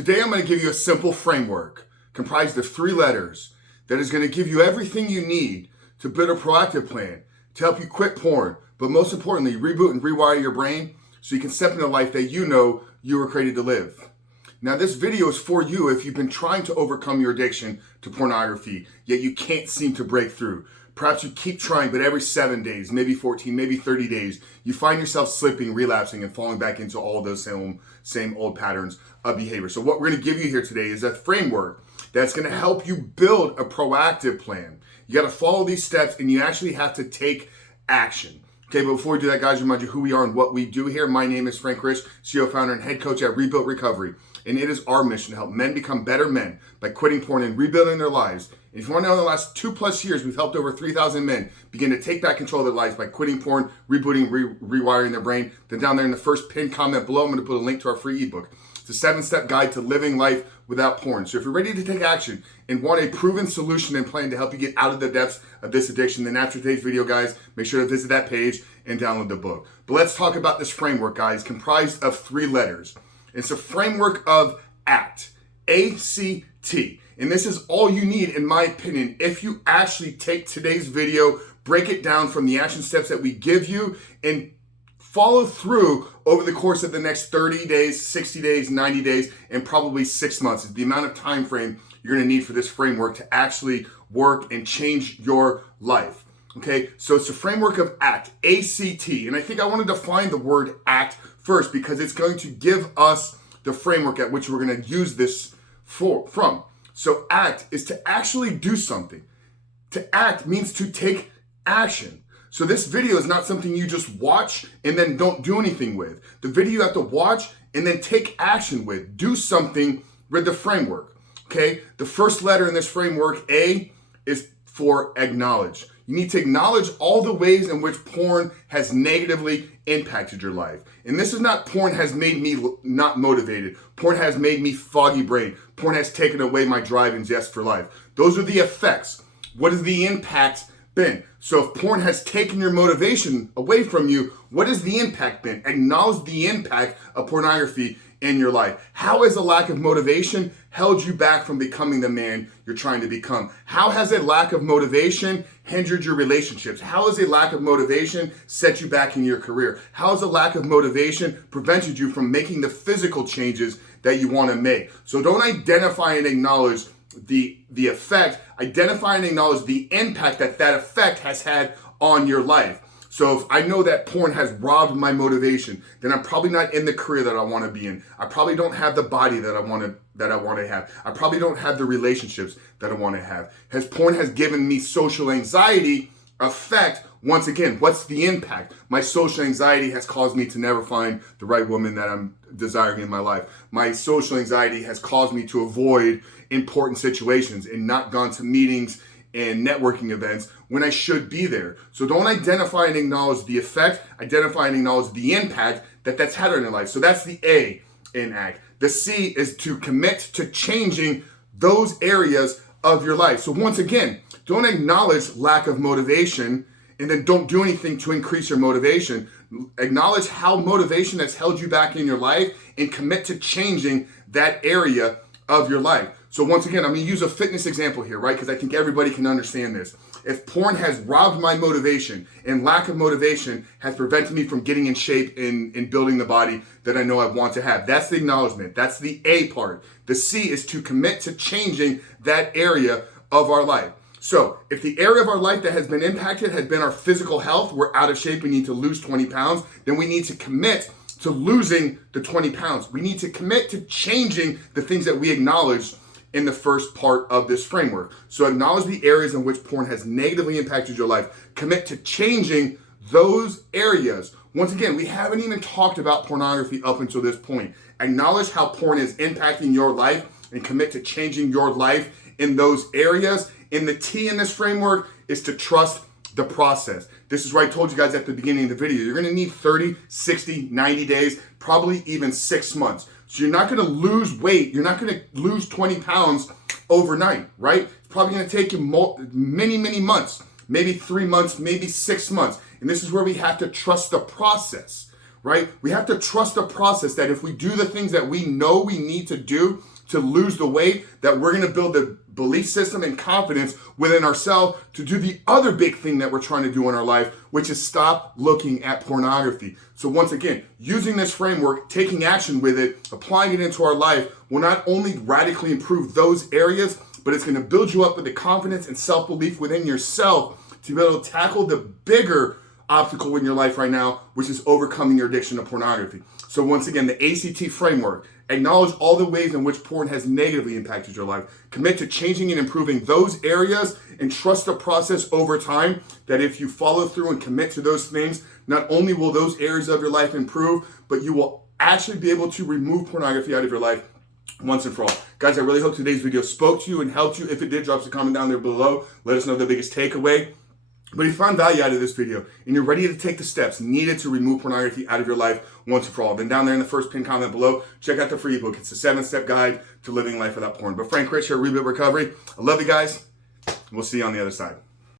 Today I'm going to give you a simple framework comprised of 3 letters that is going to give you everything you need to build a proactive plan to help you quit porn, but most importantly, reboot and rewire your brain so you can step into a life that you know you were created to live. Now this video is for you if you've been trying to overcome your addiction to pornography, yet you can't seem to break through. Perhaps you keep trying, but every 7 days, maybe 14, maybe 30 days, you find yourself slipping, relapsing, and falling back into all those same old patterns of behavior. So what we're going to give you here today is a framework that's going to help you build a proactive plan. You got to follow these steps, and you actually have to take action. Okay, but before we do that, guys, remind you who we are and what we do here. My name is Frank Rich, CEO, founder, and head coach at Reboot Recovery. And it is our mission to help men become better men by quitting porn and rebuilding their lives. And if you want to know, in the last 2+ years, we've helped over 3,000 men begin to take back control of their lives by quitting porn, rebooting, rewiring their brain. Then down there in the first pinned comment below, I'm going to put a link to our free ebook. It's a 7-step guide to living life without porn. So if you're ready to take action and want a proven solution and plan to help you get out of the depths of this addiction, then after today's video, guys, make sure to visit that page and download the book. But let's talk about this framework, guys, comprised of 3 letters. It's a framework of ACT, A-C-T. And this is all you need, in my opinion, if you actually take today's video, break it down from the action steps that we give you, and follow through over the course of the next 30 days, 60 days, 90 days, and probably 6 months. It's the amount of time frame you're going to need for this framework to actually work and change your life. Okay, so it's a framework of ACT, A-C-T. And I think I want to define the word ACT first because it's going to give us the framework at which we're going to use this from. So ACT is to actually do something. To act means to take action. So this video is not something you just watch and then don't do anything with. The video you have to watch and then take action with. Do something with the framework. Okay, the first letter in this framework, A, is for acknowledge. You need to acknowledge all the ways in which porn has negatively impacted your life. And this is not porn has made me not motivated. Porn has made me foggy brain. Porn has taken away my drive and zest for life. Those are the effects. What has the impact been? So if porn has taken your motivation away from you, what has the impact been? Acknowledge the impact of pornography in your life. How has a lack of motivation held you back from becoming the man you're trying to become? How has a lack of motivation hindered your relationships? How has a lack of motivation set you back in your career? How has a lack of motivation prevented you from making the physical changes that you want to make? So don't identify and acknowledge the effect. Identify and acknowledge the impact that that effect has had on your life. So if I know that porn has robbed my motivation, then I'm probably not in the career that I want to be in. I probably don't have the body that I want to have. I probably don't have the relationships that I want to have. As porn has given me social anxiety effect, once again, what's the impact? My social anxiety has caused me to never find the right woman that I'm desiring in my life. My social anxiety has caused me to avoid important situations and not gone to meetings and networking events when I should be there. So don't identify and acknowledge the effect, identify and acknowledge the impact that that's had on your life. So that's the A in ACT. The C is to commit to changing those areas of your life. So once again, don't acknowledge lack of motivation and then don't do anything to increase your motivation. Acknowledge how motivation has held you back in your life and commit to changing that area of your life. So once again, I'm going to use a fitness example here, right? Because I think everybody can understand this. If porn has robbed my motivation and lack of motivation has prevented me from getting in shape and building the body that I know I want to have. That's the acknowledgement. That's the A part. The C is to commit to changing that area of our life. So if the area of our life that has been impacted has been our physical health, we're out of shape, we need to lose 20 pounds, then we need to commit to losing the 20 pounds. We need to commit to changing the things that we acknowledge in the first part of this framework. So acknowledge the areas in which porn has negatively impacted your life. Commit to changing those areas. Once again, we haven't even talked about pornography up until this point. Acknowledge how porn is impacting your life and commit to changing your life in those areas. And the T in this framework is to trust the process. This is where I told you guys at the beginning of the video, you're going to need 30, 60, 90 days, probably even 6 months. So you're not going to lose weight. You're not going to lose 20 pounds overnight, right? It's probably going to take you many, many months, maybe 3 months, maybe 6 months. And this is where we have to trust the process. right? We have to trust the process that if we do the things that we know we need to do to lose the weight, that we're going to build the belief system and confidence within ourselves to do the other big thing that we're trying to do in our life, which is stop looking at pornography. So once again, using this framework, taking action with it, applying it into our life will not only radically improve those areas, but it's going to build you up with the confidence and self-belief within yourself to be able to tackle the bigger obstacle in your life right now, which is overcoming your addiction to pornography. So once again, the ACT framework: acknowledge all the ways in which porn has negatively impacted your life. Commit to changing and improving those areas, and trust the process over time that if you follow through and commit to those things, not only will those areas of your life improve, but you will actually be able to remove pornography out of your life once and for all. Guys, I really hope today's video spoke to you and helped you. If it did, drop us a comment down there below. Let us know the biggest takeaway. But if you found value out of this video and you're ready to take the steps needed to remove pornography out of your life once and for all, then down there in the first pinned comment below, check out the free ebook. It's a 7-step guide to living life without porn. But Frank Rich here, Reboot Recovery. I love you guys. We'll see you on the other side.